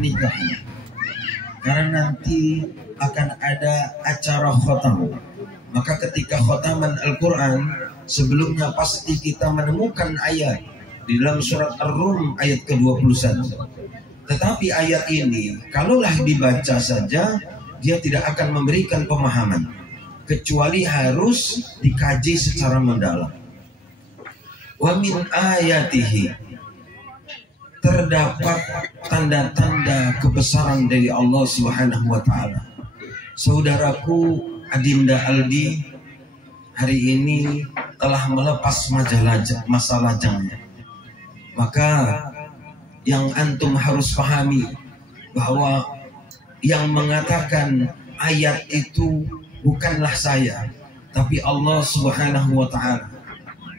pernikahan, karena nanti akan ada acara khotam. Maka ketika khotaman Al-Quran, sebelumnya pasti kita menemukan ayat di dalam surat Ar-Rum ayat ke-21. Tetapi ayat ini kalaulah dibaca saja, dia tidak akan memberikan pemahaman, kecuali harus dikaji secara mendalam. Wa min ayatihi, terdapat tanda-tanda kebesaran dari Allah Subhanahu wa ta'ala. Saudaraku Adinda Aldi hari ini telah melepas masa lajangnya. Maka yang antum harus pahami bahwa yang mengatakan ayat itu bukanlah saya, tapi Allah Subhanahu wa ta'ala.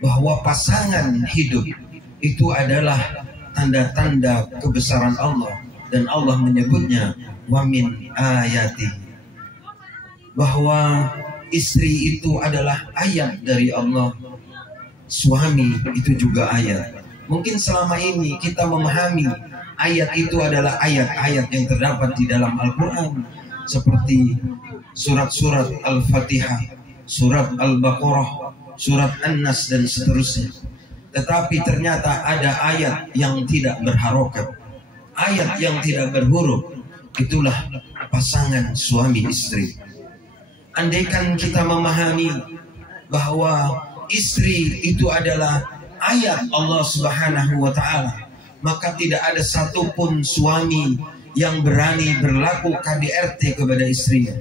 Bahwa pasangan hidup itu adalah tanda-tanda kebesaran Allah, dan Allah menyebutnya wa min ayati, bahwa istri itu adalah ayat dari Allah, suami itu juga ayat. Mungkin selama ini kita memahami ayat itu adalah ayat-ayat yang terdapat di dalam Al-Quran, seperti surat-surat Al-Fatihah, surat Al-Baqarah, surat An-Nas dan seterusnya. Tetapi ternyata ada ayat yang tidak berharokat, ayat yang tidak berhuruf. Itulah pasangan suami istri. Andaikan kita memahami bahwa istri itu adalah ayat Allah Subhanahu wa ta'ala, maka tidak ada satupun suami yang berani berlaku KDRT kepada istrinya.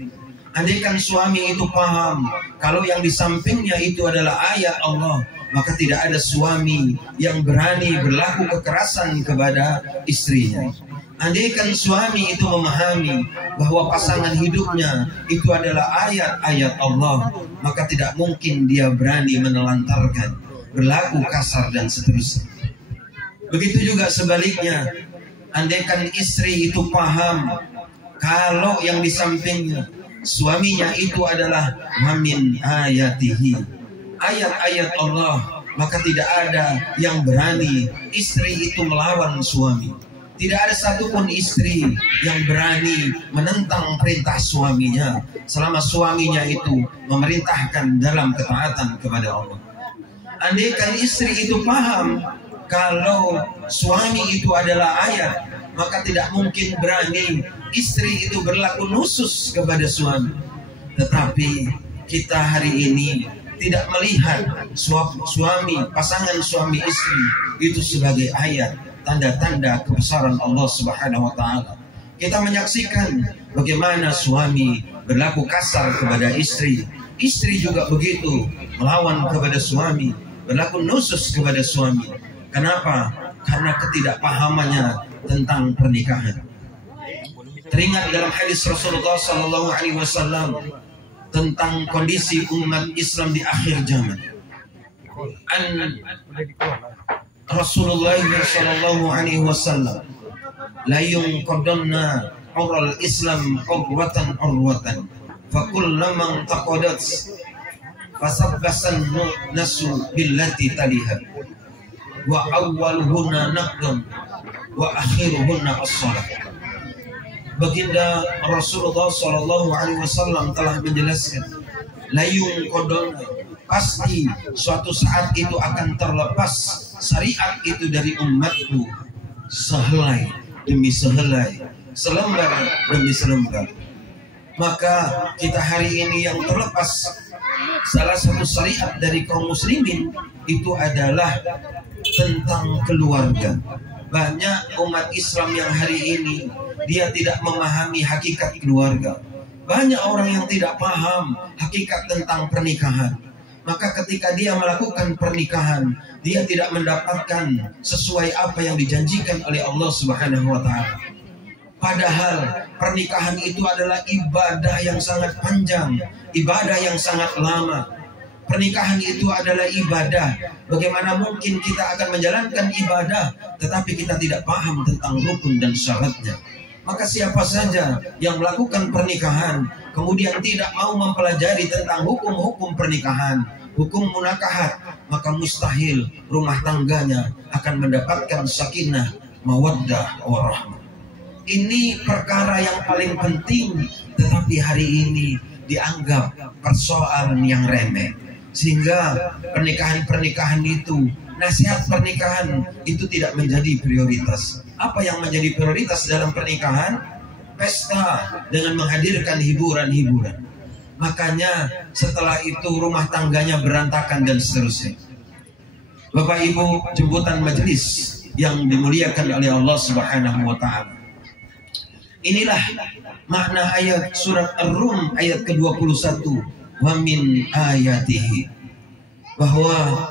Andaikan suami itu paham kalau yang di sampingnya itu adalah ayat Allah, maka tidak ada suami yang berani berlaku kekerasan kepada istrinya. Andaikan suami itu memahami bahwa pasangan hidupnya itu adalah ayat-ayat Allah, maka tidak mungkin dia berani menelantarkan, berlaku kasar dan seterusnya. Begitu juga sebaliknya, andaikan istri itu paham kalau yang di sampingnya suaminya itu adalah mamin ayatihi, ayat-ayat Allah, maka tidak ada yang berani istri itu melawan suami. Tidak ada satupun istri yang berani menentang perintah suaminya selama suaminya itu memerintahkan dalam ketaatan kepada Allah. Andaikan istri itu paham kalau suami itu adalah ayat, maka tidak mungkin berani istri itu berlaku nusus kepada suami. Tetapi kita hari ini tidak melihat suami, pasangan suami istri itu sebagai ayat, tanda-tanda kebesaran Allah Subhanahu wa ta'ala. Kita menyaksikan bagaimana suami berlaku kasar kepada istri, istri juga begitu melawan kepada suami, berlaku nusus kepada suami. Kenapa? Karena ketidakpahamannya tentang pernikahan. Teringat dalam hadis Rasulullah SAW tentang kondisi umat Islam di akhir zaman. Rasulullah SAW la yunqadanna ural Islam urwatan fakullaman taqadat fasabbasan nasu billati taliha wa awwaluhunna naqdun wa akhiruhunna as-salat. Baginda Rasulullah SAW telah menjelaskan, layung kodon, pasti suatu saat itu akan terlepas syariat itu dari umatku, sehelai demi sehelai, selembar demi selembar. Maka kita hari ini yang terlepas salah satu syariat dari kaum muslimin itu adalah tentang keluarga. Banyak umat Islam yang hari ini dia tidak memahami hakikat keluarga. Banyak orang yang tidak paham hakikat tentang pernikahan. Maka ketika dia melakukan pernikahan, dia tidak mendapatkan sesuai apa yang dijanjikan oleh Allah Subhanahu wa ta'ala. Padahal pernikahan itu adalah ibadah yang sangat panjang, ibadah yang sangat lama. Pernikahan itu adalah ibadah. Bagaimana mungkin kita akan menjalankan ibadah tetapi kita tidak paham tentang rukun dan syaratnya? Maka siapa saja yang melakukan pernikahan kemudian tidak mau mempelajari tentang hukum-hukum pernikahan, hukum munakahat, maka mustahil rumah tangganya akan mendapatkan sakinah, mawaddah, warahmah. ini perkara yang paling penting, tetapi hari ini dianggap persoalan yang remeh. Sehingga pernikahan-pernikahan itu, nasihat pernikahan itu tidak menjadi prioritas. Apa yang menjadi prioritas dalam pernikahan? Pesta dengan menghadirkan hiburan-hiburan. Makanya setelah itu rumah tangganya berantakan dan seterusnya. Bapak Ibu jemputan majelis yang dimuliakan oleh Allah Subhanahu wa taala. Inilah makna ayat surat Ar-Rum ayat ke-21, wa min ayatihi, bahwa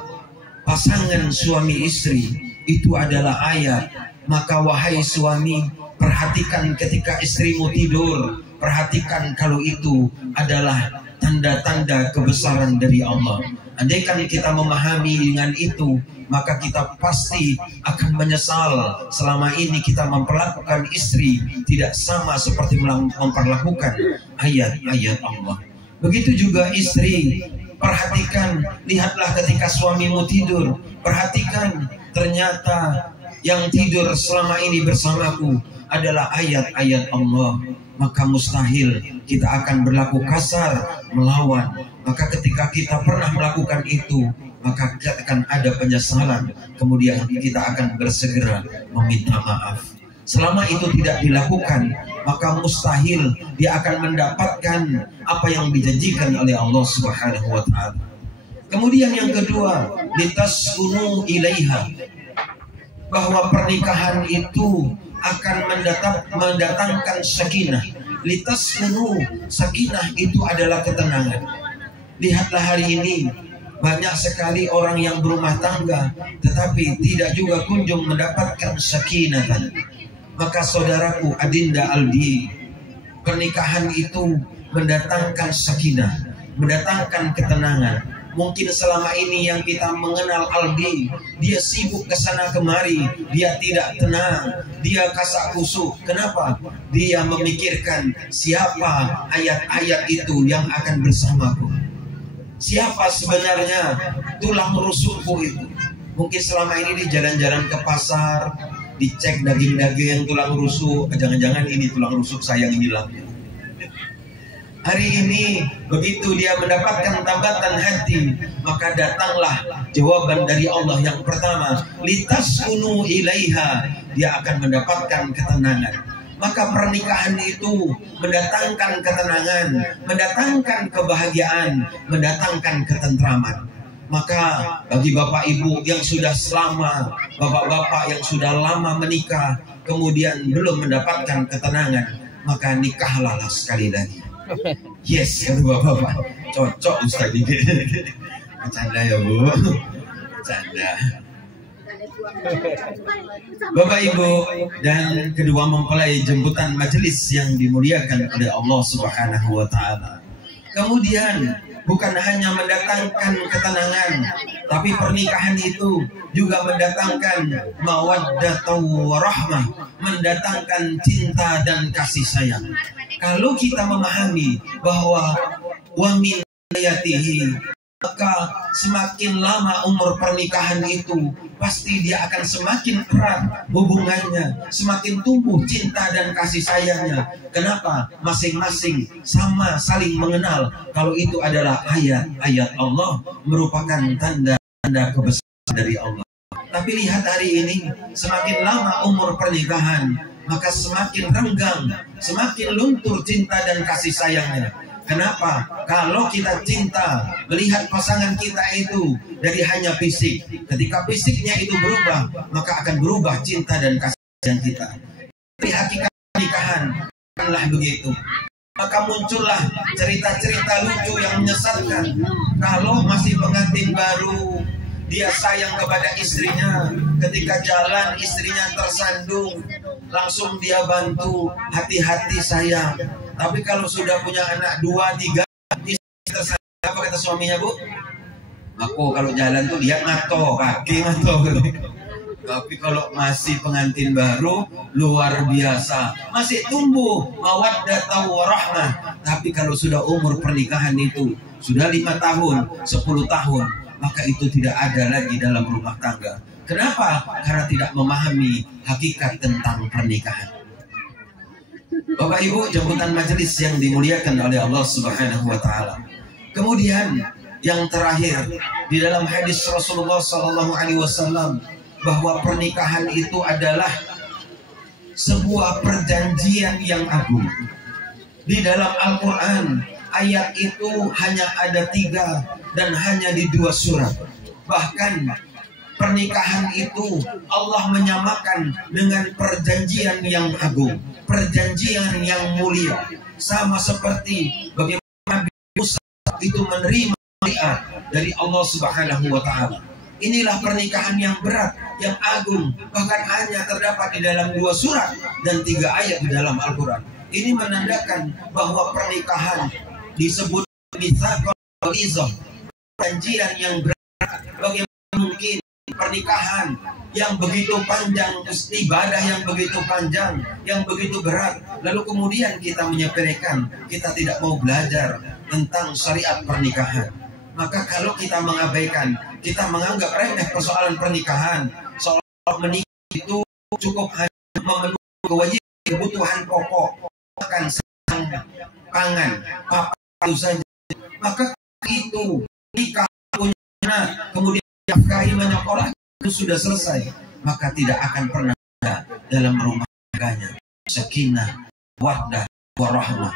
pasangan suami istri itu adalah ayat. Maka wahai suami, perhatikan ketika istrimu tidur, perhatikan kalau itu adalah tanda-tanda kebesaran dari Allah. Andaikan kita memahami dengan itu, maka kita pasti akan menyesal selama ini kita memperlakukan istri tidak sama seperti memperlakukan ayat-ayat Allah. Begitu juga istri, perhatikan, lihatlah ketika suamimu tidur, perhatikan ternyata yang tidur selama ini bersamaku adalah ayat-ayat Allah. Maka mustahil kita akan berlaku kasar, melawan. Maka ketika kita pernah melakukan itu, maka kita akan ada penyesalan. Kemudian kita akan bersegera meminta maaf. Selama itu tidak dilakukan, maka mustahil dia akan mendapatkan apa yang dijanjikan oleh Allah Subhanahu wa taala. Kemudian yang kedua, litaskunu ilaiha, bahwa pernikahan itu akan mendatangkan sakinah. Litaskunu, sakinah itu adalah ketenangan. Lihatlah hari ini banyak sekali orang yang berumah tangga tetapi tidak juga kunjung mendapatkan sakinah. Maka saudaraku Adinda Aldi, pernikahan itu mendatangkan sakinah, mendatangkan ketenangan. Mungkin selama ini yang kita mengenal Aldi, dia sibuk ke sana kemari, dia tidak tenang, dia kasak kusuk. Kenapa? Dia memikirkan siapa ayat-ayat itu yang akan bersamaku. Siapa sebenarnya tulang rusukku itu. Mungkin selama ini di jalan-jalan ke pasar, dicek daging-daging yang tulang rusuk, jangan-jangan ini tulang rusuk saya yang hilang. Hari ini begitu dia mendapatkan tambatan hati, maka datanglah jawaban dari Allah yang pertama, litaskunu ilaiha, dia akan mendapatkan ketenangan. Maka pernikahan itu mendatangkan ketenangan, mendatangkan kebahagiaan, mendatangkan ketentraman. Maka bagi bapak ibu yang sudah selama, bapak-bapak yang sudah lama menikah, kemudian belum mendapatkan ketenangan, maka nikahlah sekali lagi. Yes, kata bapak-bapak, cocok Ustaz ini. Bercanda ya Bu, bercanda. Bapak Ibu dan kedua mempelai jemputan majelis yang dimuliakan oleh Allah Subhanahu wa taala. Kemudian bukan hanya mendatangkan ketenangan, tapi pernikahan itu juga mendatangkan mawaddatan warahmah, mendatangkan cinta dan kasih sayang. Kalau kita memahami bahwa wa min ayatihi, maka semakin lama umur pernikahan itu pasti dia akan semakin erat hubungannya, semakin tumbuh cinta dan kasih sayangnya. Kenapa? Masing-masing sama saling mengenal kalau itu adalah ayat-ayat Allah, merupakan tanda-tanda kebesaran dari Allah. Tapi lihat hari ini, semakin lama umur pernikahan, maka semakin renggang, semakin luntur cinta dan kasih sayangnya. Kenapa? Kalau kita cinta, melihat pasangan kita itu dari hanya fisik, ketika fisiknya itu berubah, maka akan berubah cinta dan kasih sayang kita. Tapi hakikat pernikahan bukanlah begitu. Maka muncullah cerita-cerita lucu yang menyesatkan. Kalau masih pengantin baru, dia sayang kepada istrinya, ketika jalan istrinya tersandung, langsung dia bantu, hati-hati sayang. Tapi kalau sudah punya anak 2, 3, istri tersandung, apa kata suaminya Bu? Aku kalau jalan tuh lihat mato, kaki mato. Tapi kalau masih pengantin baru, luar biasa, masih tumbuh mawaddah warahmah. Tapi kalau sudah umur pernikahan itu sudah 5 tahun, 10 tahun, maka itu tidak ada lagi dalam rumah tangga. Kenapa? Karena tidak memahami hakikat tentang pernikahan. Bapak Ibu jemputan majelis yang dimuliakan oleh Allah Subhanahu wa taala. Kemudian yang terakhir di dalam hadis Rasulullah sallallahu alaihi wasallam bahwa pernikahan itu adalah sebuah perjanjian yang agung. Di dalam Al-Qur'an ayat itu hanya ada 3 dan hanya di 2 surat. Bahkan pernikahan itu Allah menyamakan dengan perjanjian yang agung, perjanjian yang mulia. Sama seperti bagaimana Nabi Musa itu menerima syariat dari Allah Subhanahu wa taala. Inilah pernikahan yang berat, yang agung, bahkan hanya terdapat di dalam 2 surat dan 3 ayat di dalam Al-Quran. Ini menandakan bahwa pernikahan disebut mitsaqul ghalidhah, perjanjian yang berat. Bagaimana mungkin pernikahan yang begitu panjang, ibadah yang begitu panjang, yang begitu berat, lalu kemudian kita menyepelekan, kita tidak mau belajar tentang syariat pernikahan. Maka kalau kita mengabaikan, kita menganggap remeh persoalan pernikahan, seolah menikah itu cukup hanya memenuhi kewajiban kebutuhan pokok, makan, pangan, itu saja. Maka itu nikah punya anak, kemudian nafkahi menyekolah itu sudah selesai, maka tidak akan pernah ada dalam rumah tangganya sakinah, wardah, warahmah.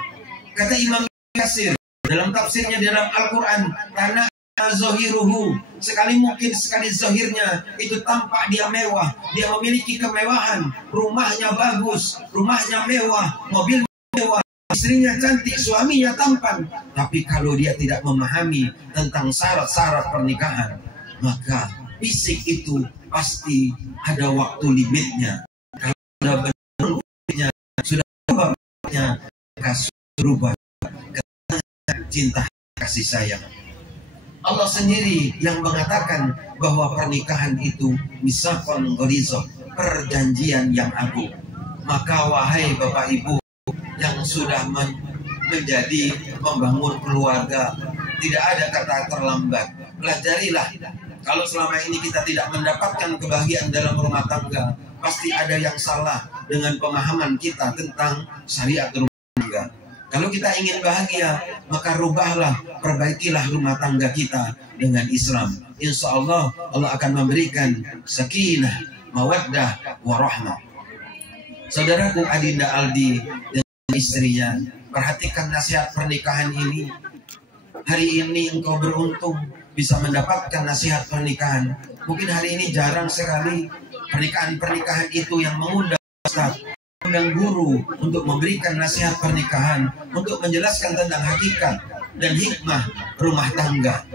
Kata Imam Katsir dalam tafsirnya dalam Al-Quran, karena zahiruhu, sekali mungkin sekali zahirnya itu tampak dia mewah, dia memiliki kemewahan, rumahnya bagus, rumahnya mewah, mobil mewah, istrinya cantik, suaminya tampan. Tapi kalau dia tidak memahami tentang syarat-syarat pernikahan, maka fisik itu pasti ada waktu limitnya. Kalau sudah benar limitnya, sudah berubahnya, maka berubah cinta kasih sayang. Allah sendiri yang mengatakan bahwa pernikahan itu mitsaqul ghalidhah, perjanjian yang agung. Maka wahai Bapak Ibu yang sudah menjadi membangun keluarga, tidak ada kata terlambat. Pelajarilah. Kalau selama ini kita tidak mendapatkan kebahagiaan dalam rumah tangga, pasti ada yang salah dengan pemahaman kita tentang syariat rumah tangga. Kalau kita ingin bahagia, maka rubahlah, perbaikilah rumah tangga kita dengan Islam. Insya Allah, Allah akan memberikan sakinah, mawaddah, warahmah. Saudaraku Adinda Aldi dan istrinya, perhatikan nasihat pernikahan ini. Hari ini engkau beruntung bisa mendapatkan nasihat pernikahan. Mungkin hari ini jarang sekali pernikahan-pernikahan itu yang mengundang Ustaz, undang guru untuk memberikan nasihat pernikahan, untuk menjelaskan tentang hakikat dan hikmah rumah tangga.